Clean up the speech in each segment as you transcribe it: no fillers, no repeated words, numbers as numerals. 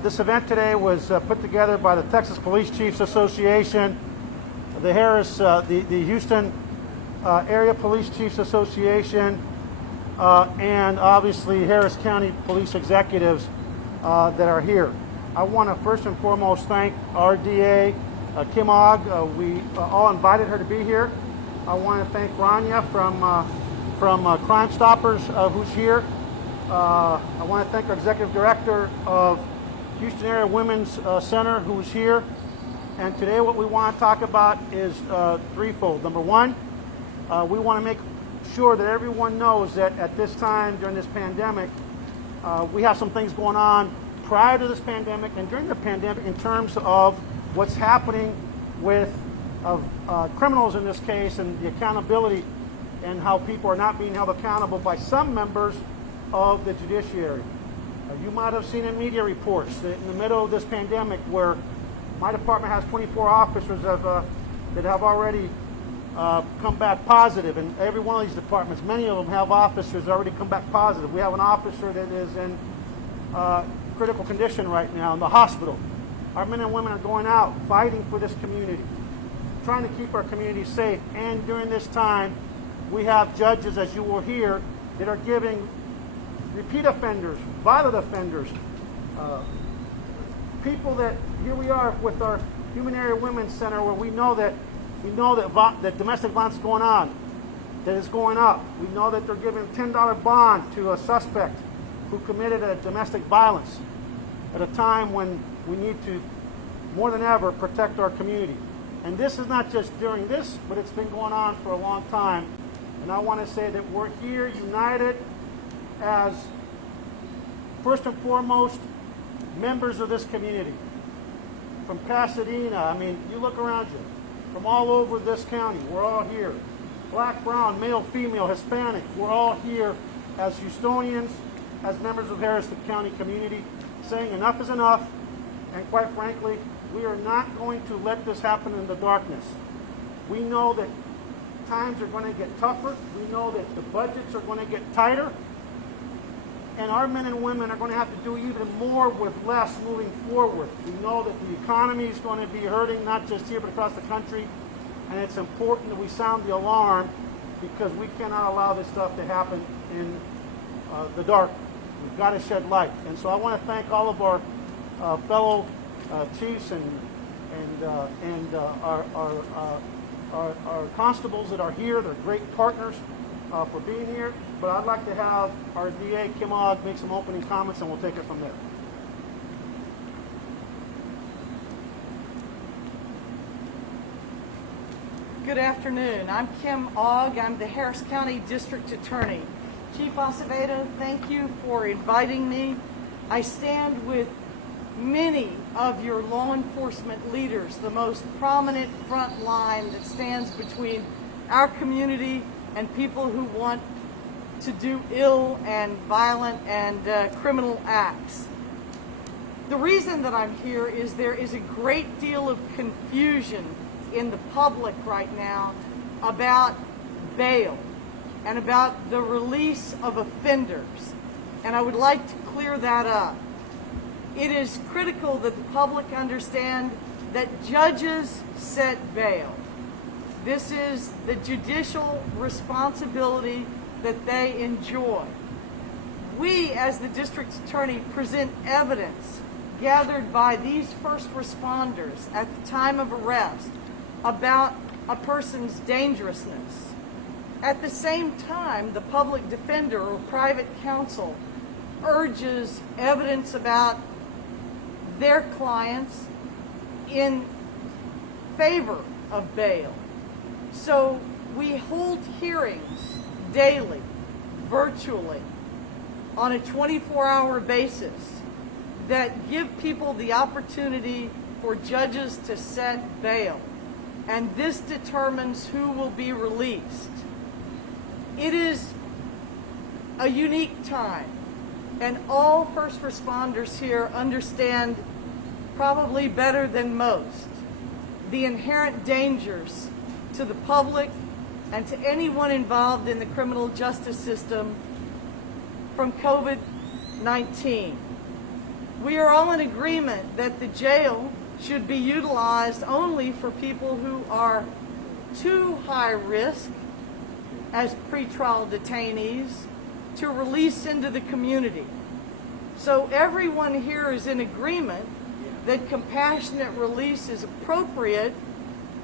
This event today was put together by the Texas Police Chiefs Association, the Houston Area Police Chiefs Association, and obviously Harris County Police Executives that are here. I want to first and foremost thank our DA, Kim Ogg. We all invited her to be here. I want to thank Rania from Crime Stoppers, who's here. I want to thank our Executive Director of Houston Area Women's Center, who's here. And today what we want to talk about is threefold. Number one, we want to make sure that everyone knows that at this time during this pandemic, we have some things going on prior to this pandemic and during the pandemic in terms of what's happening with criminals in this case, and the accountability and how people are not being held accountable by some members of the judiciary. You might have seen in media reports that in the middle of this pandemic, where my department has 24 officers that have already come back positive, and every one of these departments, many of them have officers that already come back positive. We have an officer that is in critical condition right now in the hospital. Our men and women are going out fighting for this community, trying to keep our community safe. And during this time, we have judges, as you will hear, that are giving repeat offenders, violent offenders, people that, here we are with our Human Area Women's Center, where we know that domestic violence is going on, that it's going up. We know that they're giving a $10 bond to a suspect who committed a domestic violence at a time when we need to, more than ever, protect our community. And this is not just during this, but it's been going on for a long time. And I want to say that we're here united as, first and foremost, members of this community. From Pasadena, I mean, you look around you, from all over this county, we're all here. Black, brown, male, female, Hispanic, we're all here as Houstonians, as members of Harris County community, saying enough is enough, and quite frankly, we are not going to let this happen in the darkness. We know that times are going to get tougher. We know that the budgets are going to get tighter. And our men and women are going to have to do even more with less moving forward. We know that the economy is going to be hurting, not just here, but across the country. And it's important that we sound the alarm, because we cannot allow this stuff to happen in the dark. We've got to shed light. And so I want to thank all of our fellow chiefs and our constables that are here. They're great partners for being here. But I'd like to have our DA, Kim Ogg, make some opening comments, and we'll take it from there. Good afternoon. I'm Kim Ogg. I'm the Harris County District Attorney. Chief Acevedo, thank you for inviting me. I stand with many of your law enforcement leaders, the most prominent front line that stands between our community and people who want to do ill and violent and criminal acts. The reason that I'm here is there is a great deal of confusion in the public right now about bail and about the release of offenders, and I would like to clear that up. It is critical that the public understand that judges set bail. This is the judicial responsibility that they enjoy. We, as the district attorney, present evidence gathered by these first responders at the time of arrest about a person's dangerousness. At the same time, the public defender or private counsel urges evidence about their clients in favor of bail. So we hold hearings daily, virtually, on a 24-hour basis that give people the opportunity for judges to set bail. And this determines who will be released. It is a unique time, and all first responders here understand probably better than most the inherent dangers to the public and to anyone involved in the criminal justice system from COVID-19. We are all in agreement that the jail should be utilized only for people who are too high risk as pretrial detainees to release into the community. So everyone here is in agreement that compassionate release is appropriate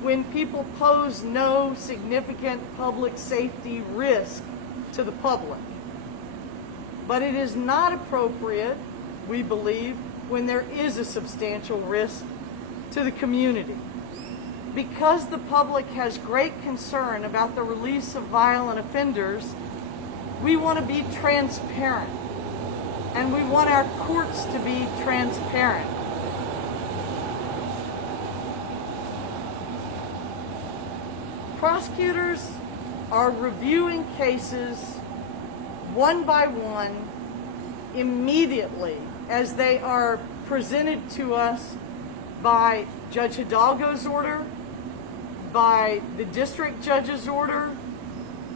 when people pose no significant public safety risk to the public. But it is not appropriate, we believe, when there is a substantial risk to the community. Because the public has great concern about the release of violent offenders, we want to be transparent, and we want our courts to be transparent. Prosecutors are reviewing cases one by one immediately as they are presented to us by Judge Hidalgo's order, by the district judge's order,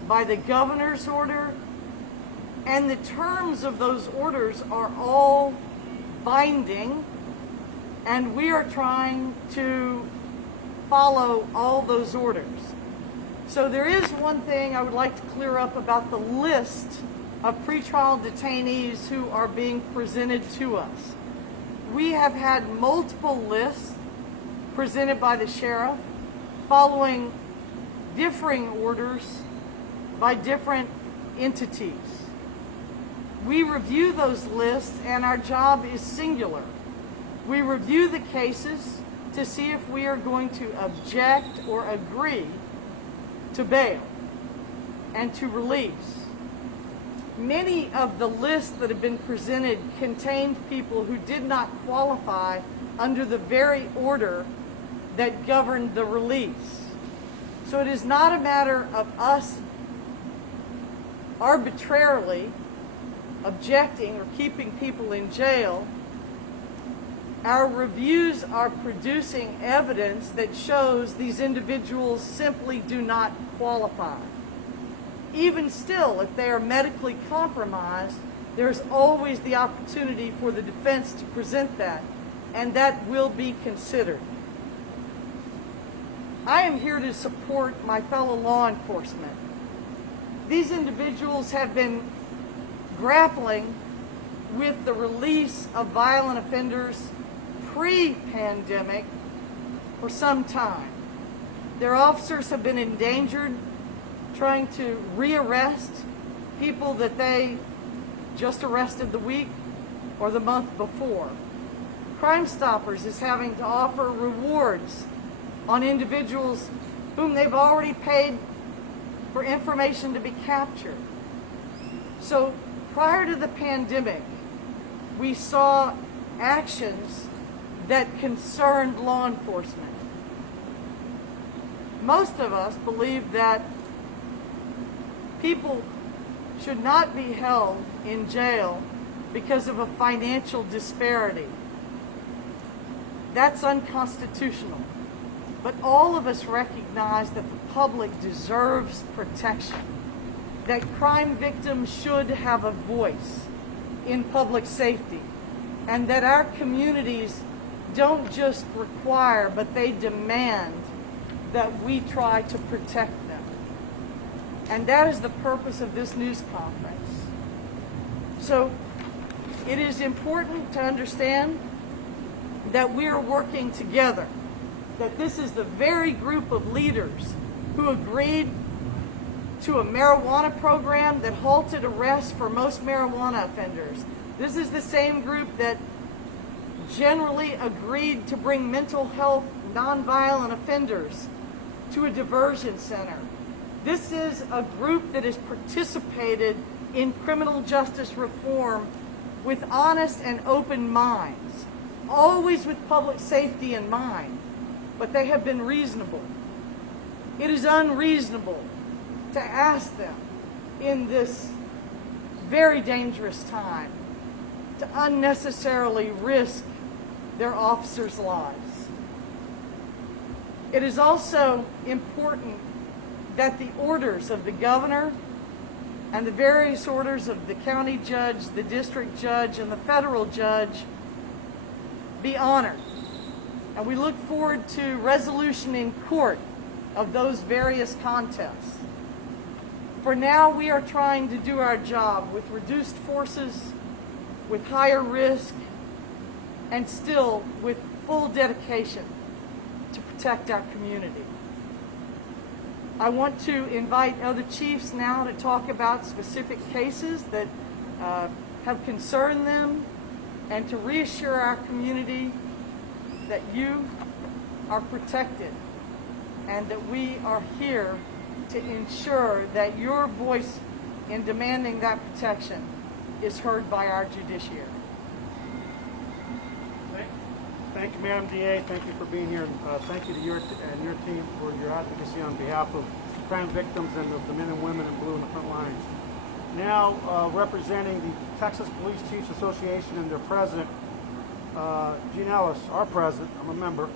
by the governor's order, and the terms of those orders are all binding, and we are trying to follow all those orders. So there is one thing I would like to clear up about the list of pretrial detainees who are being presented to us. We have had multiple lists presented by the sheriff following differing orders by different entities. We review those lists, and our job is singular. We review the cases to see if we are going to object or agree to bail and to release. Many of the lists that have been presented contained people who did not qualify under the very order that governed the release. So it is not a matter of us arbitrarily objecting or keeping people in jail. Our reviews are producing evidence that shows these individuals simply do not qualify. Even still, if they are medically compromised, there's always the opportunity for the defense to present that, and that will be considered. I am here to support my fellow law enforcement. These individuals have been grappling with the release of violent offenders pre-pandemic for some time. Their officers have been endangered trying to rearrest people that they just arrested the week or the month before. Crime Stoppers is having to offer rewards on individuals whom they've already paid for information to be captured. So prior to the pandemic, we saw actions that concerned law enforcement. Most of us believe that people should not be held in jail because of a financial disparity. That's unconstitutional. But all of us recognize that the public deserves protection, that crime victims should have a voice in public safety, and that our communities don't just require, but they demand that we try to protect them. And that is the purpose of this news conference. So it is important to understand that we are working together, that this is the very group of leaders who agreed to a marijuana program that halted arrests for most marijuana offenders. This is the same group that generally agreed to bring mental health nonviolent offenders to a diversion center. This is a group that has participated in criminal justice reform with honest and open minds, always with public safety in mind, but they have been reasonable. It is unreasonable to ask them in this very dangerous time to unnecessarily risk their officers' lives. It is also important that the orders of the governor and the various orders of the county judge, the district judge, and the federal judge be honored. And we look forward to resolution in court of those various contests. For now, we are trying to do our job with reduced forces, with higher risk, and still with full dedication to protect our community. I want to invite other chiefs now to talk about specific cases that have concerned them and to reassure our community that you are protected and that we are here to ensure that your voice in demanding that protection is heard by our judiciary. Thank you, Madam DA. Thank you for being here. And thank you to your team for your advocacy on behalf of crime victims and of the men and women in blue in the front lines. Now, representing the Texas Police Chiefs Association and their president, Gene Ellis, our president, I'm a member,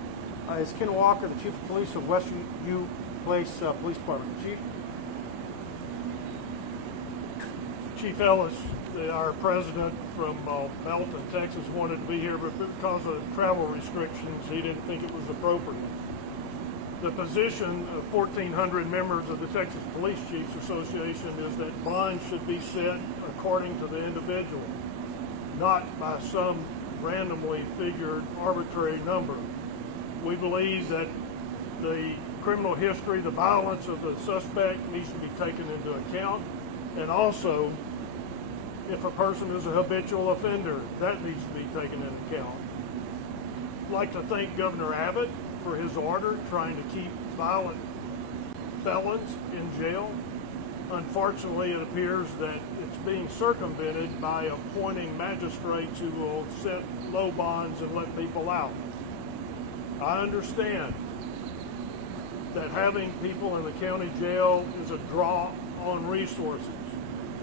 is Ken Walker, the Chief of Police of Westview Place Police Department. Chief Ellis, our president from Melton, Texas, wanted to be here, but because of travel restrictions, he didn't think it was appropriate. The position of 1,400 members of the Texas Police Chiefs Association is that bonds should be set according to the individual, not by some randomly figured arbitrary number. We believe that the criminal history, the violence of the suspect needs to be taken into account, and also if a person is a habitual offender, that needs to be taken into account. I'd like to thank Governor Abbott for his order trying to keep violent felons in jail. Unfortunately, it appears that it's being circumvented by appointing magistrates who will set low bonds and let people out. I understand that having people in the county jail is a draw on resources.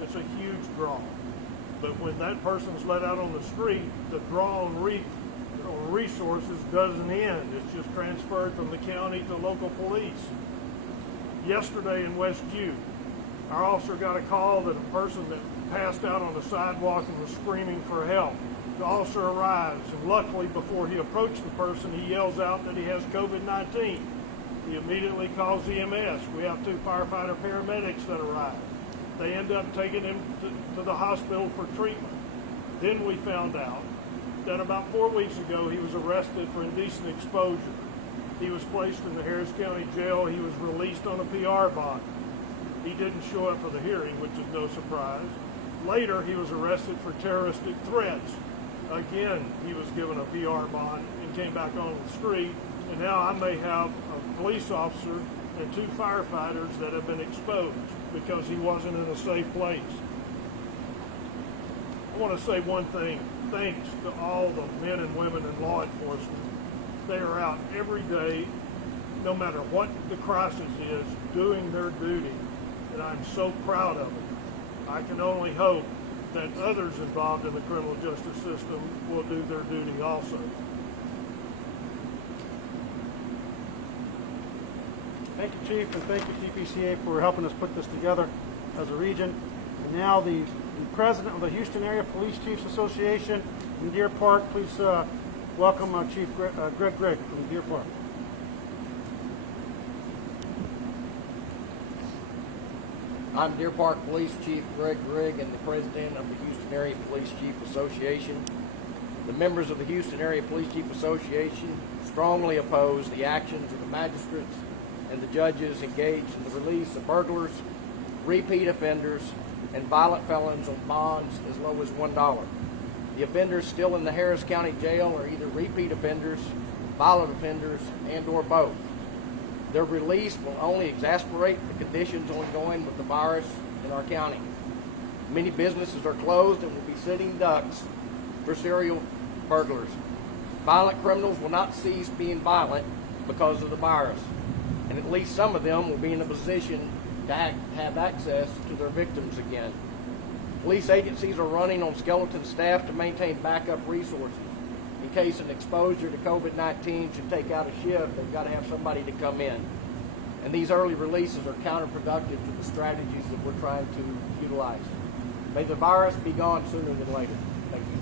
It's a huge draw. But when that person's let out on the street, the draw on resources doesn't end. It's just transferred from the county to local police. Yesterday in Westview, our officer got a call that a person that passed out on the sidewalk and was screaming for help. The officer arrives, and luckily before he approached the person, he yells out that he has COVID-19. He immediately calls EMS. We have 2 firefighter paramedics that arrive. They end up taking him to the hospital for treatment. Then we found out that about 4 weeks ago he was arrested for indecent exposure. He was placed in the Harris County Jail. He was released on a PR bond. He didn't show up for the hearing, which is no surprise. Later, he was arrested for terroristic threats. Again, he was given a PR bond and came back on the street. And now I may have a police officer and 2 firefighters that have been exposed because he wasn't in a safe place. I want to say one thing. Thanks to all the men and women in law enforcement. They are out every day, no matter what the crisis is, doing their duty. And I'm so proud of them. I can only hope that others involved in the criminal justice system will do their duty also. Thank you, Chief, and thank you, TPCA, for helping us put this together as a region. And now the president of the Houston Area Police Chiefs Association in Deer Park, please welcome Chief Greg Grigg from Deer Park. I'm Deer Park Police Chief Greg Grigg and the president of the Houston Area Police Chief Association. The members of the Houston Area Police Chief Association strongly oppose the actions of the magistrates and the judges engaged in the release of burglars, repeat offenders, and violent felons on bonds as low as $1. The offenders still in the Harris County Jail are either repeat offenders, violent offenders, and/or both. Their release will only exacerbate the conditions ongoing with the virus in our county. Many businesses are closed and will be sitting ducks for serial burglars. Violent criminals will not cease being violent because of the virus, and at least some of them will be in a position to have access to their victims again. Police agencies are running on skeleton staff to maintain backup resources. In case an exposure to COVID-19 should take out a shift, they've got to have somebody to come in. And these early releases are counterproductive to the strategies that we're trying to utilize. May the virus be gone sooner than later. Thank you.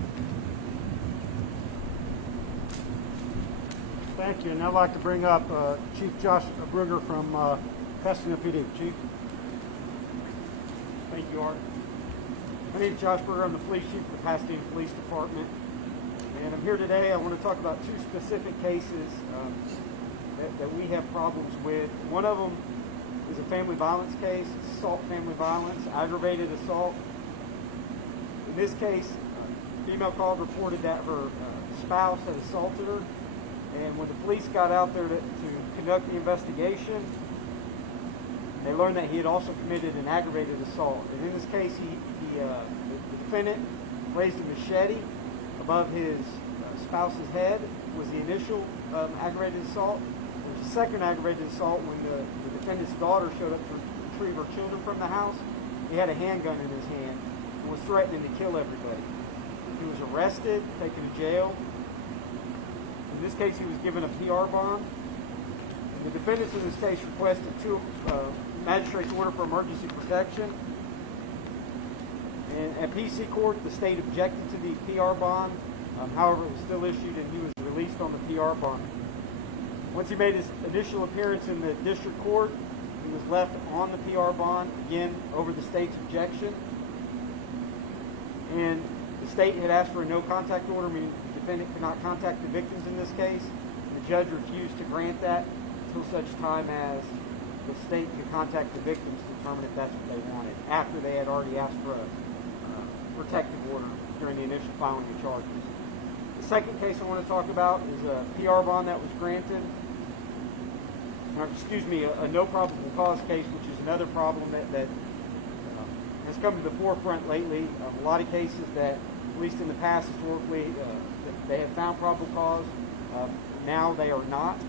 Thank you. And I'd like to bring up Chief Josh Brugger from Pasadena PD. Chief. Thank you, Art. My name is Josh Berger. I'm the police chief of the Pasadena Police Department. And I'm here today. I want to talk about two specific cases that we have problems with. One of them is a family violence case, assault family violence, aggravated assault. In this case, a female called reported that her spouse had assaulted her. And when the police got out there to conduct the investigation, they learned that he had also committed an aggravated assault. And in this case, the defendant raised a machete above his spouse's head, was the initial aggravated assault. There was a second aggravated assault when the defendant's daughter showed up to retrieve her children from the house. He had a handgun in his hand and was threatening to kill everybody. He was arrested, taken to jail. In this case, he was given a PR bond. And the defendants in this case requested magistrate's order for emergency protection. And at PC court, the state objected to the PR bond. However, it was still issued and he was released on the PR bond. Once he made his initial appearance in the district court, he was left on the PR bond, again, over the state's objection. And the state had asked for a no-contact order, meaning the defendant could not contact the victims in this case. And the judge refused to grant that until such time as the state could contact the victims to determine if that's what they wanted, after they had already asked for a protective order during the initial filing of charges. The second case I want to talk about is a PR bond that was granted, a no probable cause case, which is another problem that has come to the forefront lately. A lot of cases that, at least in the past historically, they have found probable cause. Now they are not.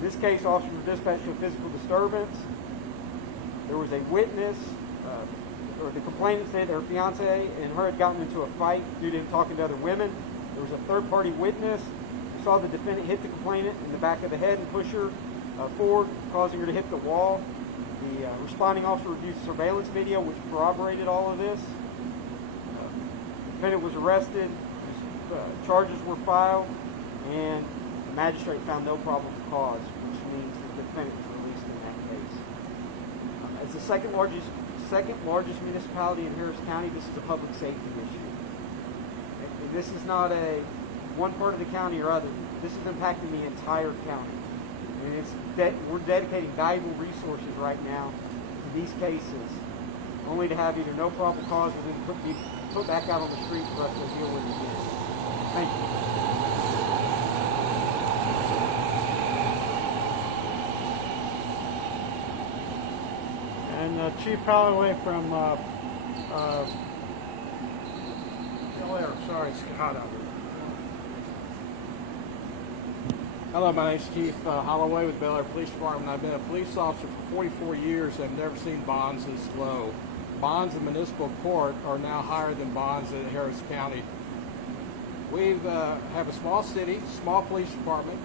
In this case, officers were dispatched to a physical disturbance. There was a witness, or the complainant said her fiance and her had gotten into a fight due to him talking to other women. There was a third-party witness who saw the defendant hit the complainant in the back of the head and push her forward, causing her to hit the wall. The responding officer reviewed surveillance video, which corroborated all of this. The defendant was arrested, charges were filed, and the magistrate found no probable cause, which means that the defendant was released in that case. As the second largest municipality in Harris County, this is a public safety issue. And this is not a one part of the county or other. This is impacting the entire county. And we're dedicating valuable resources right now to these cases, only to have either no probable cause or then be put back out on the street for us to deal with again. Thank you. And Chief Holloway from Bel Air. Sorry, it's hot out here. Hello, my name is Chief Holloway with Bel Air Police Department. I've been a police officer for 44 years. I've never seen bonds this low. Bonds in municipal court are now higher than bonds in Harris County. We have a small city, small police department,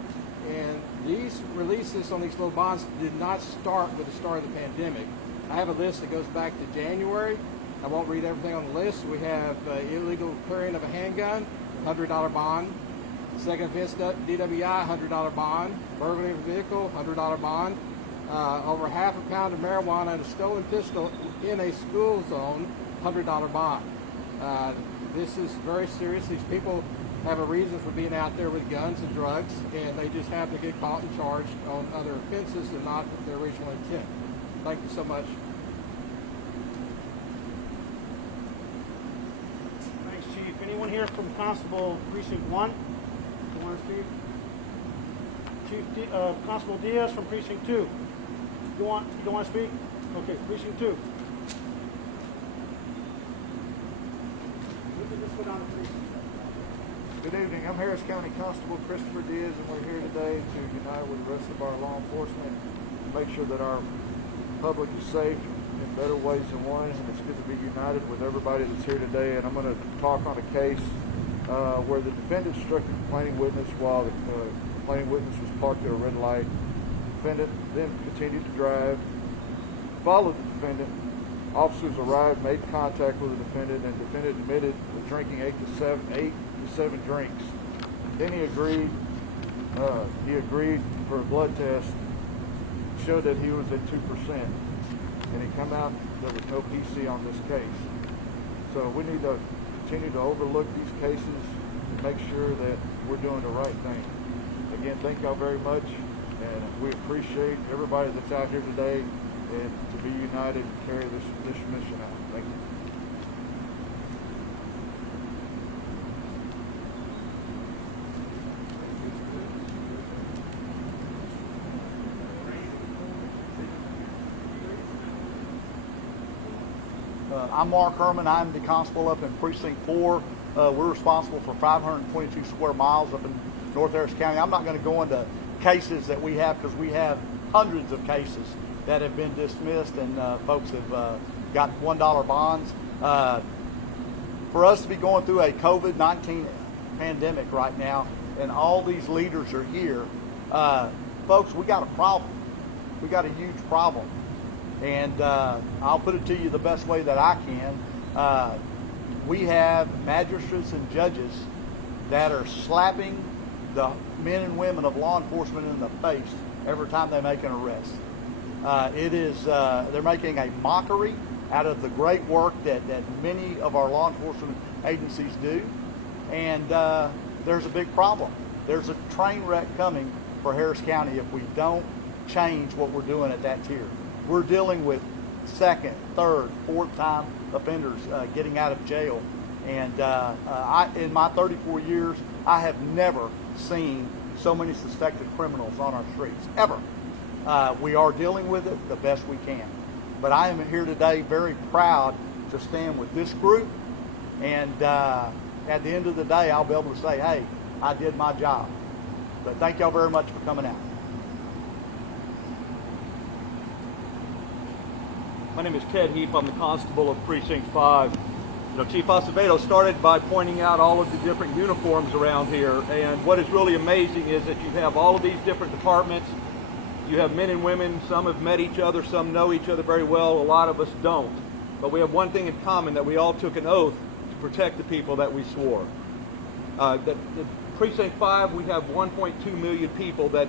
and these releases on these low bonds did not start with the start of the pandemic. I have a list that goes back to January. I won't read everything on the list. We have illegal carrying of a handgun, $100 bond. Second offense DWI, $100 bond. Burglary of a vehicle, $100 bond. Over half a pound of marijuana and a stolen pistol in a school zone, $100 bond. This is very serious. These people have a reason for being out there with guns and drugs, and they just have to get caught and charged on other offenses and not their original intent. Thank you so much. Thanks, Chief. Anyone here from Constable Precinct 1? You want to speak? Chief Constable Diaz from Precinct 2. You don't want to speak? Okay, Precinct 2. Let's go down to Precinct. Good evening. I'm Harris County Constable Christopher Diaz, and we're here today to unite with the rest of our law enforcement and make sure that our public is safe in better ways than one. And it's good to be united with everybody that's here today. And I'm going to talk on a case where the defendant struck the complaining witness while the complaining witness was parked at a red light. The defendant then continued to drive, followed the defendant. Officers arrived, made contact with the defendant, and the defendant admitted to drinking 8 to 7 drinks. Then he agreed he agreed for a blood test, showed that he was at 2%, and he come out, there was no PC on this case. So we need to continue to overlook these cases and make sure that we're doing the right thing. Again, thank y'all very much, and we appreciate everybody that's out here today and to be united and carry this mission out. Thank you. I'm Mark Herman. I'm the constable up in Precinct 4. We're responsible for 522 square miles up in North Harris County. I'm not going to go into cases that we have because we have hundreds of cases that have been dismissed and folks have got $1 bonds. For us to be going through a COVID-19 pandemic right now and all these leaders are here, folks, we got a problem. We got a huge problem. And I'll put it to you the best way that I can. We have magistrates and judges that are slapping the men and women of law enforcement in the face every time they make an arrest. They're making a mockery out of the great work that many of our law enforcement agencies do. And there's a big problem. There's a train wreck coming for Harris County if we don't change what we're doing at that tier. We're dealing with second, third, fourth time offenders getting out of jail. And in my 34 years, I have never seen so many suspected criminals on our streets, ever. We are dealing with it the best we can. But I am here today very proud to stand with this group. And at the end of the day, I'll be able to say, hey, I did my job. But thank y'all very much for coming out. My name is Ted Heap. I'm the constable of Precinct 5. Chief Acevedo started by pointing out all of the different uniforms around here, and what is really amazing is that you have all of these different departments. You have men and women. Some have met each other, some know each other very well, a lot of us don't. But we have one thing in common, that we all took an oath to protect the people that we swore. The Precinct 5, we have 1.2 million people that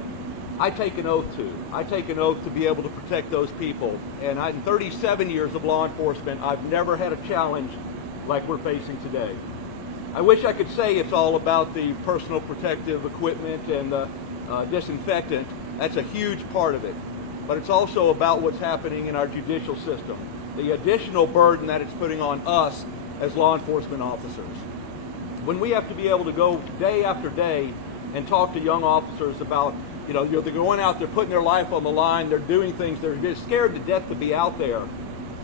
I take an oath to. I take an oath to be able to protect those people. And in 37 years of law enforcement, I've never had a challenge like we're facing today. I wish I could say it's all about the personal protective equipment and the disinfectant. That's a huge part of it. But it's also about what's happening in our judicial system, the additional burden that it's putting on us as law enforcement officers. When we have to be able to go day after day and talk to young officers about, they're going out, they're putting their life on the line, they're doing things, they're scared to death to be out there.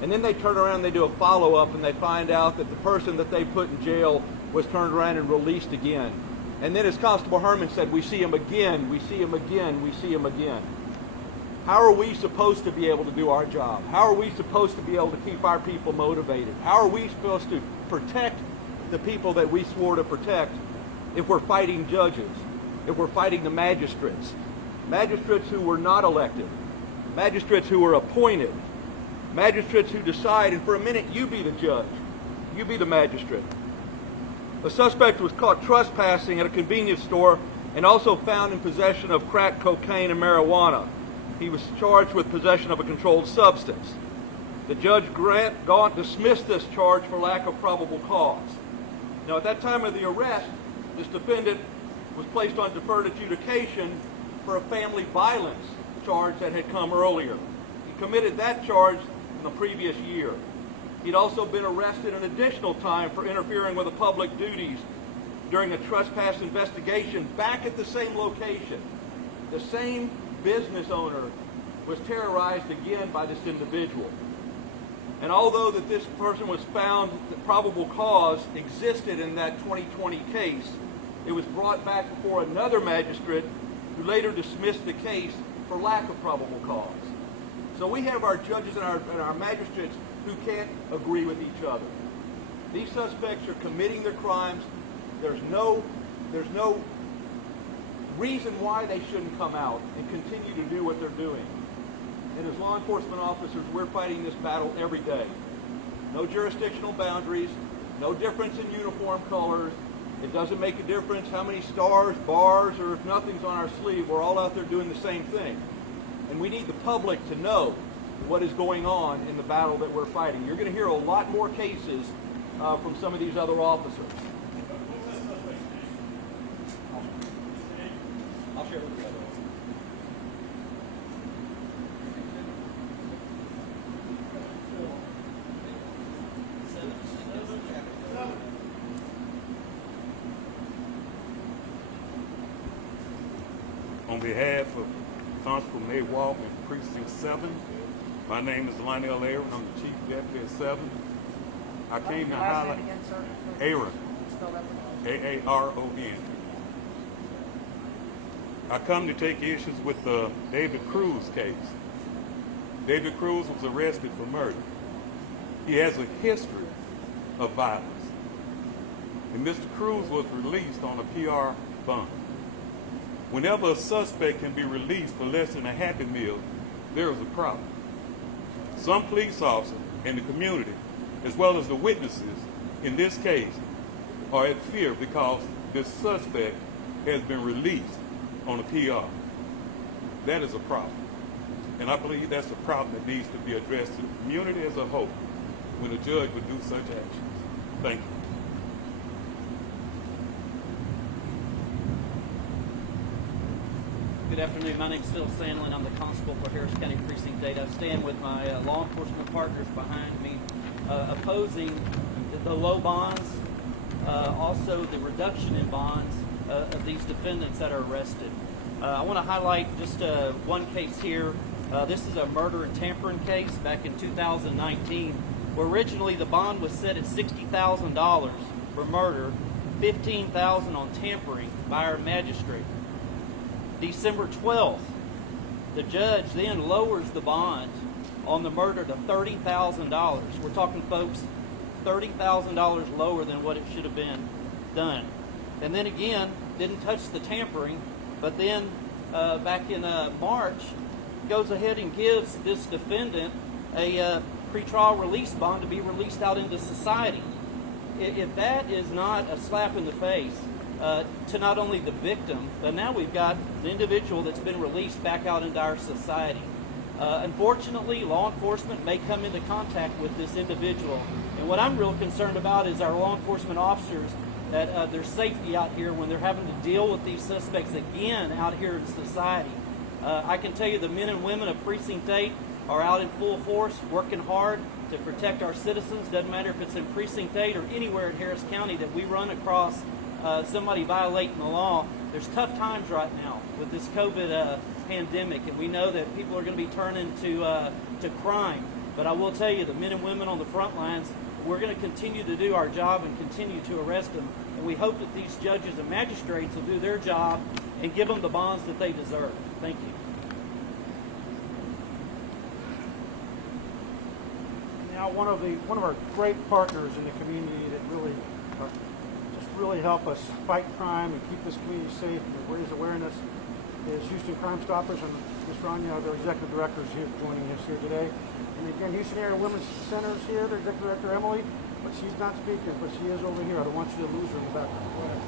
And then they turn around and they do a follow-up and they find out that the person that they put in jail was turned around and released again. And then as Constable Herman said, we see him again, we see him again, we see him again. How are we supposed to be able to do our job? How are we supposed to be able to keep our people motivated? How are we supposed to protect the people that we swore to protect if we're fighting judges, if we're fighting the magistrates? Magistrates who were not elected, magistrates who were appointed, magistrates who decide, and for a minute you be the judge, you be the magistrate. The suspect was caught trespassing at a convenience store and also found in possession of crack cocaine and marijuana. He was charged with possession of a controlled substance. The judge Gaunt dismissed this charge for lack of probable cause. Now at that time of the arrest, this defendant was placed on deferred adjudication for a family violence charge that had come earlier. He committed that charge in the previous year. He'd also been arrested an additional time for interfering with the public duties during a trespass investigation back at the same location. The same business owner was terrorized again by this individual. And although that this person was found that probable cause existed in that 2020 case, it was brought back before another magistrate who later dismissed the case for lack of probable cause. So we have our judges and our magistrates who can't agree with each other. These suspects are committing their crimes. There's no reason why they shouldn't come out and continue to do what they're doing. And as law enforcement officers, we're fighting this battle every day. No jurisdictional boundaries, no difference in uniform colors, It doesn't make a difference how many stars, bars, or if nothing's on our sleeve. We're all out there doing the same thing. And we need the public to know what is going on in the battle that we're fighting. You're going to hear a lot more cases from some of these other officers. I'll share with you. On behalf of Constable May Walton, Precinct 7, my name is Lionel Aaron. I'm the Chief Deputy at 7. I came to highlight Aaron, A-A-R-O-N. I come to take issues with the David Cruz case. David Cruz was arrested for murder. He has a history of violence. And Mr. Cruz was released on a PR bond. Whenever a suspect can be released for less than a Happy Meal, there is a problem. Some police officers in the community, as well as the witnesses in this case, are at fear because this suspect has been released on a PR. That is a problem. And I believe that's a problem that needs to be addressed to the community as a whole when a judge would do such actions. Thank you. Good afternoon. My name is Phil Sandlin. I'm the constable for Harris County Precinct 8. I stand with my law enforcement partners behind me, opposing the low bonds, also the reduction in bonds of these defendants that are arrested. I want to highlight just one case here. This is a murder and tampering case back in 2019, where originally the bond was set at $60,000 for murder, $15,000 on tampering by our magistrate. December 12th, the judge then lowers the bond on the murder to $30,000. We're talking, folks, $30,000 lower than what it should have been done. And then again, didn't touch the tampering, but then back in March, goes ahead and gives this defendant a pretrial release bond to be released out into society. If that is not a slap in the face to not only the victim, but now we've got the individual that's been released back out into our society. Unfortunately, law enforcement may come into contact with this individual. And what I'm real concerned about is our law enforcement officers, that their safety out here when they're having to deal with these suspects again out here in society. I can tell you the men and women of Precinct 8 are out in full force, working hard to protect our citizens. Doesn't matter if it's in Precinct 8 or anywhere in Harris County that we run across somebody violating the law. There's tough times right now with this COVID pandemic, and we know that people are going to be turning to crime. But I will tell you, the men and women on the front lines, we're going to continue to do our job and continue to arrest them. And we hope that these judges and magistrates will do their job and give them the bonds that they deserve. Thank you. Now, one of our great partners in the community that really really help us fight crime and keep this community safe and raise awareness is Houston Crime Stoppers, and Ms. Rania, their executive director, is here joining us here today. And again, Houston Area Women's Center is here, their executive director, Emily, but she's not speaking, but she is over here. I don't want you to lose her in the background. Go ahead.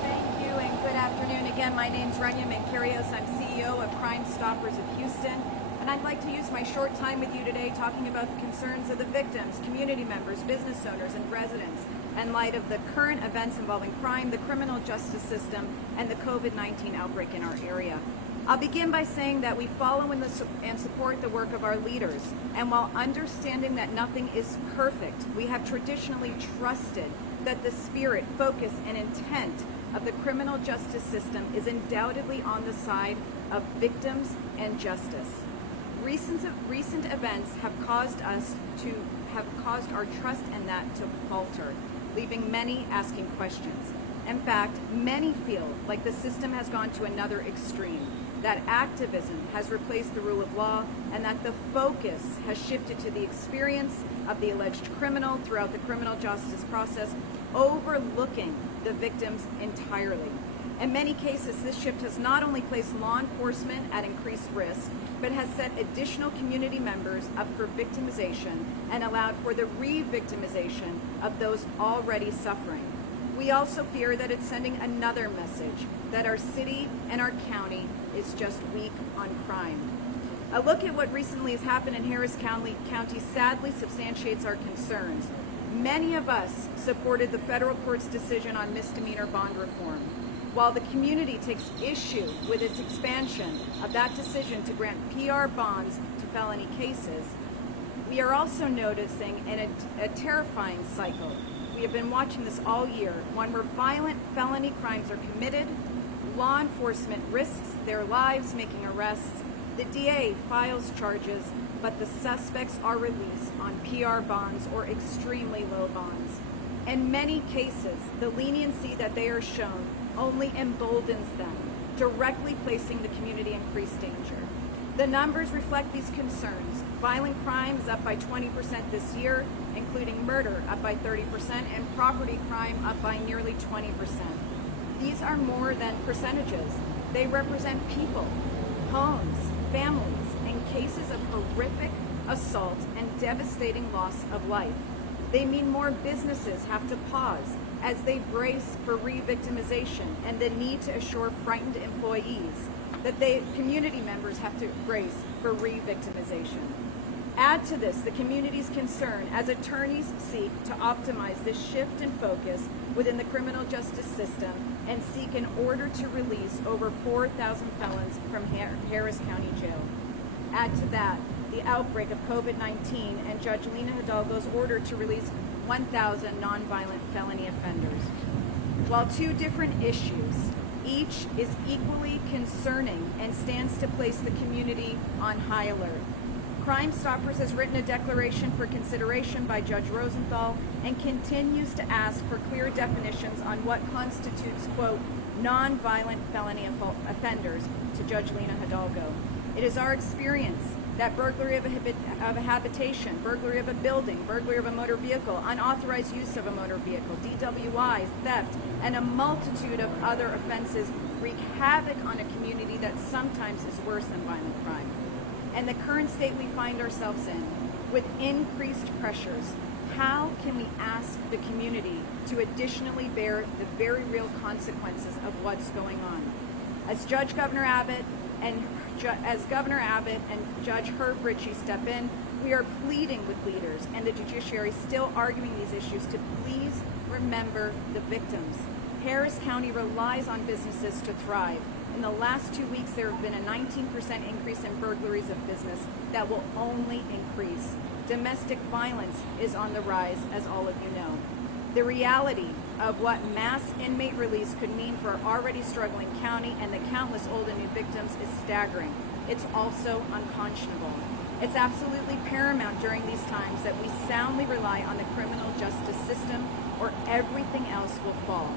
Thank you, and good afternoon again. My name's Rania Mankarios. I'm CEO of Crime Stoppers of Houston. And I'd like to use my short time with you today talking about the concerns of the victims, community members, business owners, and residents in light of the current events involving crime, the criminal justice system, and the COVID-19 outbreak in our area. I'll begin by saying that we follow and support the work of our leaders. And while understanding that nothing is perfect, we have traditionally trusted that the spirit, focus, and intent of the criminal justice system is undoubtedly on the side of victims and justice. Recent events have caused our trust in that to falter, leaving many asking questions. In fact, many feel like the system has gone to another extreme, that activism has replaced the rule of law, and that the focus has shifted to the experience of the alleged criminal throughout the criminal justice process, overlooking the victims entirely. In many cases, this shift has not only placed law enforcement at increased risk, but has set additional community members up for victimization and allowed for the re-victimization of those already suffering. We also fear that it's sending another message that our city and our county is just weak on crime. A look at what recently has happened in Harris County sadly substantiates our concerns. Many of us supported the federal court's decision on misdemeanor bond reform. While the community takes issue with its expansion of that decision to grant PR bonds to felony cases, we are also noticing a terrifying cycle. We have been watching this all year, one where violent felony crimes are committed, law enforcement risks their lives making arrests, the DA files charges, but the suspects are released on PR bonds or extremely low bonds. In many cases, the leniency that they are shown only emboldens them, directly placing the community in increased danger. The numbers reflect these concerns. Violent crimes up by 20% this year, including murder up by 30% and property crime up by nearly 20%. These are more than percentages. They represent people, homes, families, and cases of horrific assault and devastating loss of life. They mean more businesses have to pause as they brace for re-victimization and the need to assure frightened employees that community members have to brace for re-victimization. Add to this the community's concern as attorneys seek to optimize this shift in focus within the criminal justice system and seek an order to release over 4,000 felons from Harris County Jail. Add to that the outbreak of COVID-19 and Judge Lina Hidalgo's order to release 1,000 nonviolent felony offenders. While two different issues, each is equally concerning and stands to place the community on high alert. Crime Stoppers has written a declaration for consideration by Judge Rosenthal and continues to ask for clear definitions on what constitutes, quote, nonviolent felony offenders to Judge Lina Hidalgo. It is our experience that burglary of a habitation, burglary of a building, burglary of a motor vehicle, unauthorized use of a motor vehicle, DWIs, theft, and a multitude of other offenses wreak havoc on a community that sometimes is worse than violent crime. And the current state we find ourselves in, with increased pressures, how can we ask the community to additionally bear the very real consequences of what's going on? As Governor Abbott and Judge Herb Ritchie step in, we are pleading with leaders and the judiciary still arguing these issues to please remember the victims. Harris County relies on businesses to thrive. In the last 2 weeks, there have been a 19% increase in burglaries of business that will only increase. Domestic violence is on the rise, as all of you know. The reality of what mass inmate release could mean for our already struggling county and the countless old and new victims is staggering. It's also unconscionable. It's absolutely paramount during these times that we soundly rely on the criminal justice system or everything else will fall.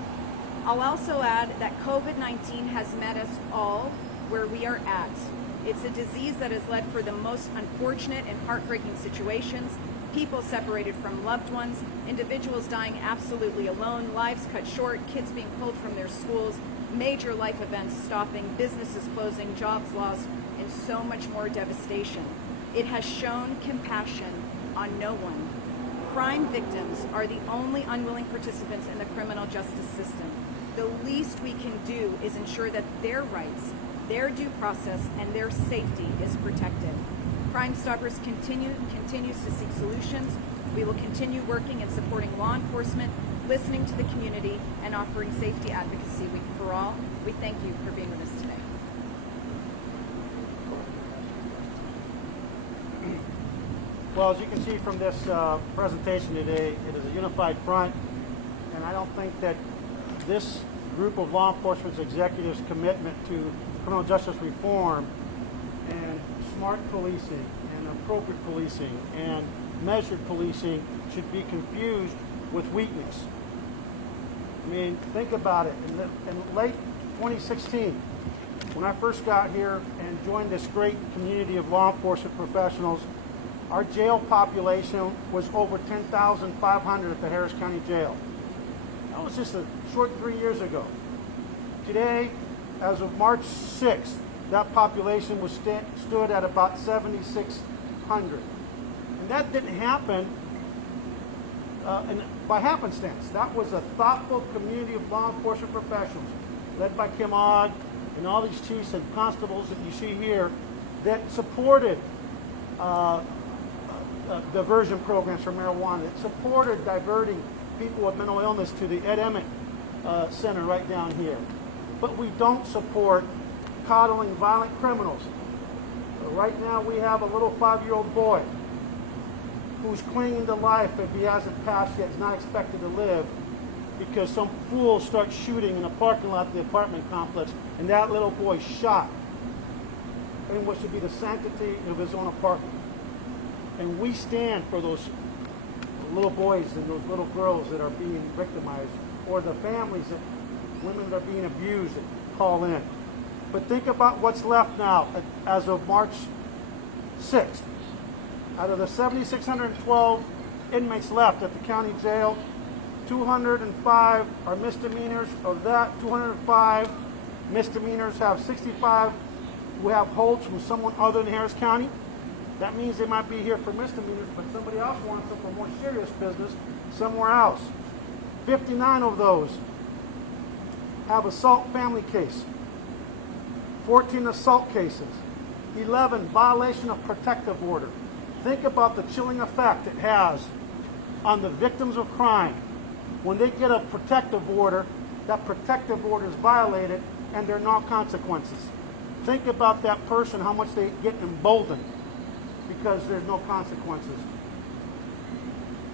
I'll also add that COVID-19 has met us all where we are at. It's a disease that has led for the most unfortunate and heartbreaking situations, people separated from loved ones, individuals dying absolutely alone, lives cut short, kids being pulled from their schools, major life events stopping, businesses closing, jobs lost, and so much more devastation. It has shown compassion on no one. Crime victims are the only unwilling participants in the criminal justice system. The least we can do is ensure that their rights, their due process, and their safety is protected. Crime Stoppers continues to seek solutions. We will continue working and supporting law enforcement, listening to the community, and offering safety advocacy for all. We thank you for being with us today. Well, as you can see from this presentation today, it is a unified front, and I don't think that this group of law enforcement executives' commitment to criminal justice reform and smart policing and appropriate policing and measured policing should be confused with weakness. I mean, think about it. In late 2016, when I first got here and joined this great community of law enforcement professionals, our jail population was over 10,500 at the Harris County Jail. That was just a short 3 years ago. Today, as of March 6th, that population was stood at about 7,600. And that didn't happen by happenstance. That was a thoughtful community of law enforcement professionals, led by Kim Ogg and all these chiefs and constables that you see here, that supported diversion programs for marijuana, that supported diverting people with mental illness to the Ed Emmett Center right down here. But we don't support coddling violent criminals. Right now we have a little 5-year-old boy who's clinging to life if he hasn't passed yet, is not expected to live, because some fool starts shooting in the parking lot of the apartment complex, and that little boy shot in what should be the sanctity of his own apartment. And we stand for those little boys and those little girls that are being victimized, or the families that women that are being abused that call in. But think about what's left now as of March 6th. Out of the 7,612 inmates left at the county jail, 205 are misdemeanors. Of that, 205 misdemeanors have 65 who have holds from someone other than Harris County. That means they might be here for misdemeanors, but somebody else wants them for more serious business somewhere else. 59 of those have assault family case, 14 assault cases, 11 violation of protective order. Think about the chilling effect it has on the victims of crime when they get a protective order, that protective order is violated, and there are no consequences. Think about that person, how much they get emboldened because there's no consequences.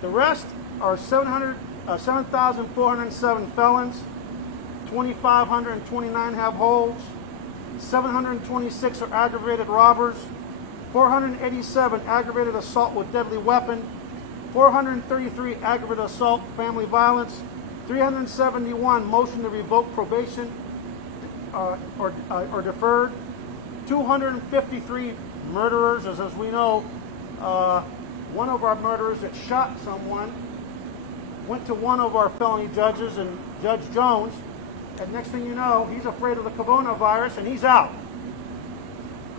The rest are 7,407 felons, 2,529 have holds, 726 are aggravated robbers, 487 aggravated assault with deadly weapon, 433 aggravated assault, family violence, 371 motion to revoke probation or deferred, 253 murderers. As we know, one of our murderers that shot someone went to one of our felony judges, and Judge Jones, and next thing you know, he's afraid of the coronavirus and he's out.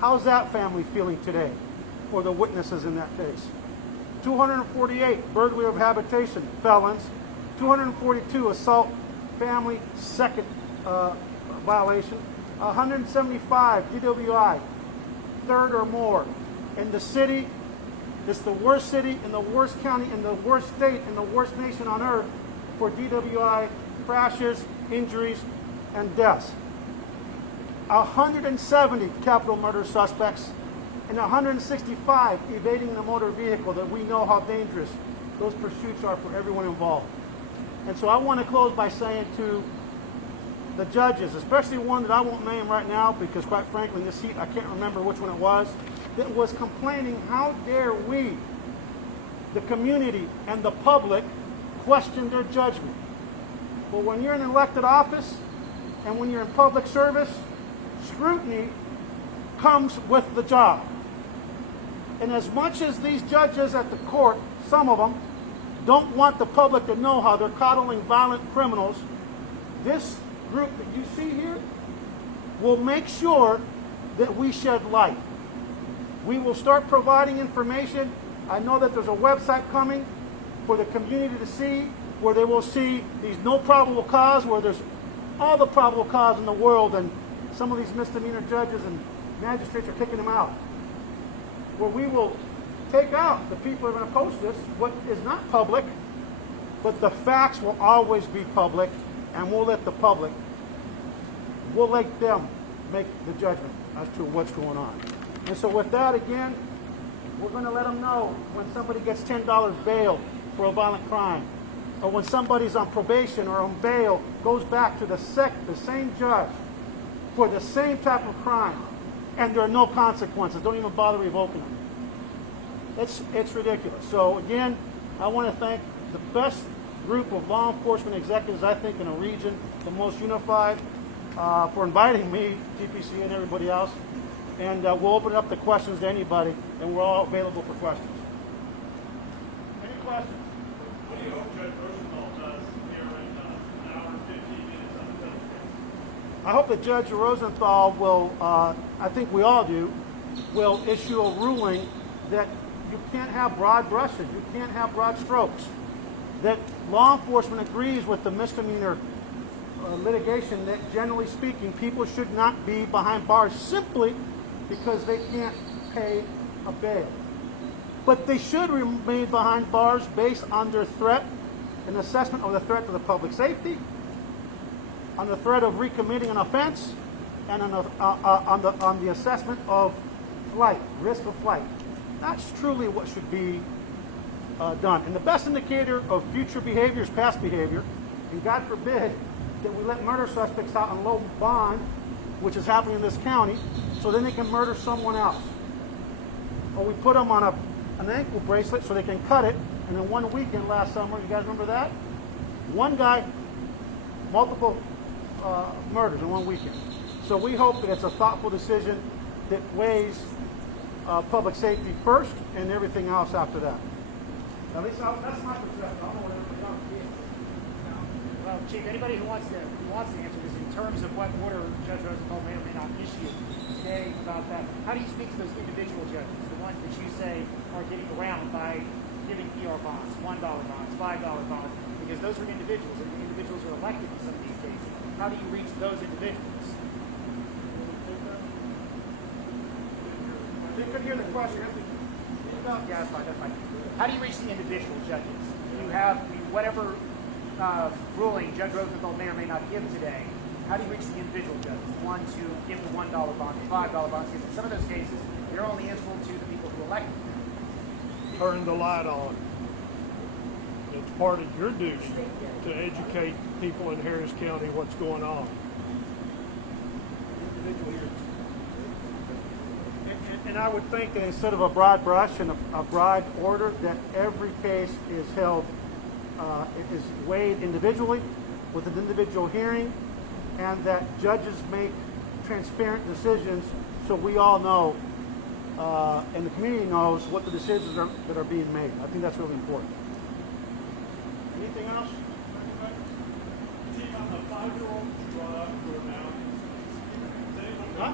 How's that family feeling today, or the witnesses in that case? 248 burglary of habitation felons, 242 assault family second violation, 175 DWI, third or more. In the city, it's the worst city in the worst county in the worst state in the worst nation on earth for DWI crashes, injuries, and deaths. 170 capital murder suspects and 165 evading the motor vehicle, that we know how dangerous those pursuits are for everyone involved. And so I want to close by saying to the judges, especially one that I won't name right now because quite frankly in this seat I can't remember which one it was, that was complaining, how dare we, the community and the public, question their judgment. But when you're in elected office and when you're in public service, scrutiny comes with the job. And as much as these judges at the court, some of them, don't want the public to know how they're coddling violent criminals, this group that you see here will make sure that we shed light. We will start providing information. I know that there's a website coming for the community to see, where they will see these no probable cause, where there's all the probable cause in the world, and some of these misdemeanor judges and magistrates are kicking them out. Where we will take out the people who are going to post this, what is not public, but the facts will always be public, and we'll let the public, we'll let them make the judgment as to what's going on. And so with that, again, we're going to let them know when somebody gets $10 bail for a violent crime, or when somebody's on probation or on bail, goes back to the same judge for the same type of crime, and there are no consequences. Don't even bother revoking them. It's ridiculous. So again, I want to thank the best group of law enforcement executives, I think, in a region, the most unified, for inviting me, TPC and everybody else. And we'll open up the questions to anybody, and we're all available for questions. Any questions? What do you hope Judge Rosenthal does here in an hour and 15 minutes on the telephone? I hope that Judge Rosenthal will, I think we all do, will issue a ruling that you can't have broad brushes, you can't have broad strokes, that law enforcement agrees with the misdemeanor litigation that, generally speaking, people should not be behind bars simply because they can't pay a bail. But they should remain behind bars based on their threat, an assessment of the threat to the public safety, on the threat of recommitting an offense, and on the assessment of flight, risk of flight. That's truly what should be done. And the best indicator of future behavior is past behavior. And God forbid that we let murder suspects out on low bond, which is happening in this county, so then they can murder someone else. Or we put them on an ankle bracelet so they can cut it, and in one weekend last summer, you guys remember that? One guy, multiple murders in one weekend. So we hope that it's a thoughtful decision that weighs public safety first and everything else after that. At least that's my perspective. I don't know what everybody else feels. Well, Chief, anybody who wants to answer this in terms of what order Judge Rosenthal may or may not issue today about that, how do you speak to those individual judges, the ones that you say are getting around by giving PR bonds, $1 bonds, $5 bonds, because those are individuals, and the individuals are elected in some of these cases. How do you reach those individuals? You could hear the question. Yeah, that's fine, that's fine. How do you reach the individual judges? You have whatever ruling Judge Rosenthal may or may not give today. How do you reach the individual judges, the ones who give the $1 bond, the $5 bonds? Because in some of those cases, they're only answerable to the people who elected them. Turn the light on. It's part of your duty to educate people in Harris County what's going on. And I would think that instead of a broad brush and a broad order, that every case is held, it is weighed individually with an individual hearing, and that judges make transparent decisions so we all know and the community knows what the decisions are that are being made. I think that's really important. Anything else? Chief, on the 5-year-old you brought up for now, Huh?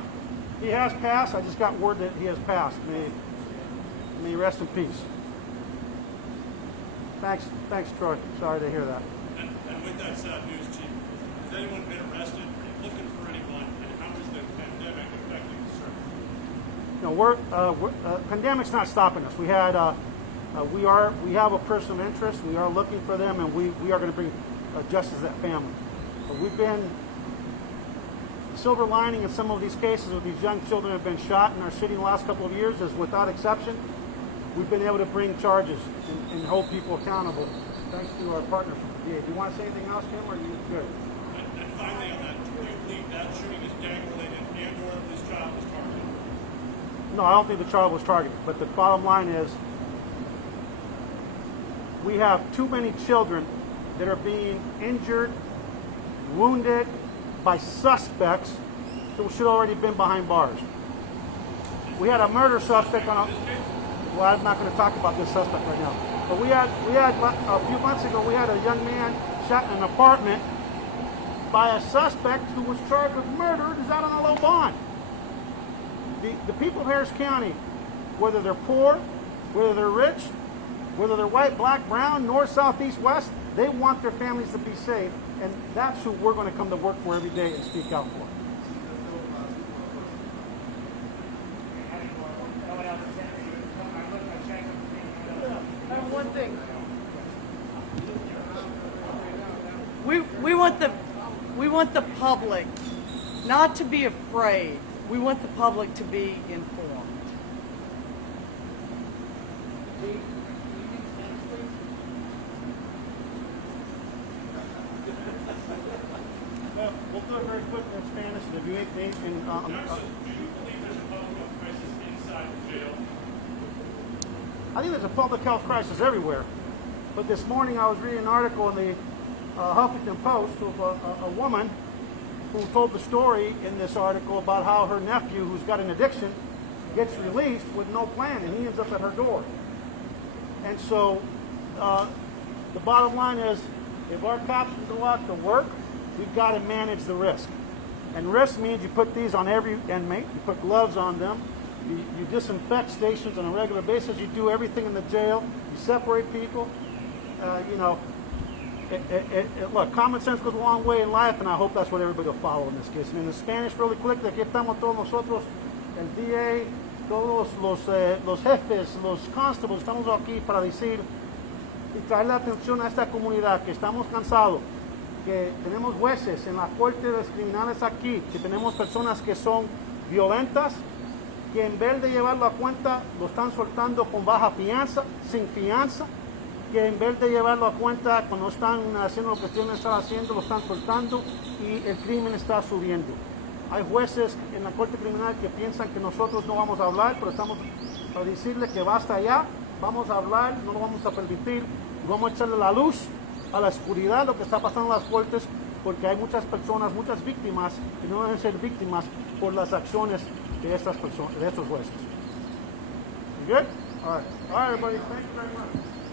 He has passed. I just got word that he has passed. May he rest in peace. Thanks, Troy. Sorry to hear that. And with that sad news, Chief, has anyone been arrested? Looking for anyone? And how is the pandemic affecting the service? No, pandemic's not stopping us. We have a person of interest. We are looking for them, and we are going to bring justice to that family. We've been silver lining in some of these cases with these young children who have been shot in our city in the last couple of years is, without exception, we've been able to bring charges and hold people accountable thanks to our partner from the VA. Do you want to say anything else, Kim, or are you good? And finally on that, do you believe that shooting is gang-related and or this child was targeted? No, I don't think the child was targeted. But the bottom line is we have too many children that are being injured, wounded by suspects who should already been behind bars. We had a murder suspect on a... Well, I'm not going to talk about this suspect right now. But we had a few months ago, we had a young man shot in an apartment by a suspect who was charged with murder and is out on a low bond. The people of Harris County, whether they're poor, whether they're rich, whether they're white, black, brown, north, south, east, west, they want their families to be safe, and that's who we're going to come to work for every day and speak out for. One thing. We want the public not to be afraid. We want the public to be informed. We'll do it very quickly in Spanish. If you ain't Nurses, do you believe there's a public health crisis inside the jail? I think there's a public health crisis everywhere. But this morning I was reading an article in the Huffington Post of a woman who told the story in this article about how her nephew, who's got an addiction, gets released with no plan, and he ends up at her door. And so the bottom line is, if our cops can go out to work, we've got to manage the risk. And risk means you put these on every inmate. You put gloves on them. You disinfect stations on a regular basis. You do everything in the jail. You separate people. Look, common sense goes a long way in life, and I hope that's what everybody will follow in this case. And in Spanish, really quick, aquí estamos todos nosotros, el DA, todos los jefes, los constables, estamos aquí para decir y traer la atención a esta comunidad que estamos cansados, que tenemos jueces en la corte de los criminales aquí, que tenemos personas que son violentas, que en vez de llevarlo a cuenta lo están soltando con baja fianza, sin fianza, que en vez de llevarlo a cuenta cuando están haciendo lo que tienen que estar haciendo, lo están soltando y el crimen está subiendo. Hay jueces en la corte criminal que piensan que nosotros no vamos a hablar, pero estamos para decirle que basta ya, vamos a hablar, no lo vamos a permitir, vamos a echarle la luz a la oscuridad, lo que está pasando en las cortes, porque hay muchas personas, muchas víctimas que no deben ser víctimas por las acciones de estas personas, de estos jueces. You good? All right, everybody. Thank you very much.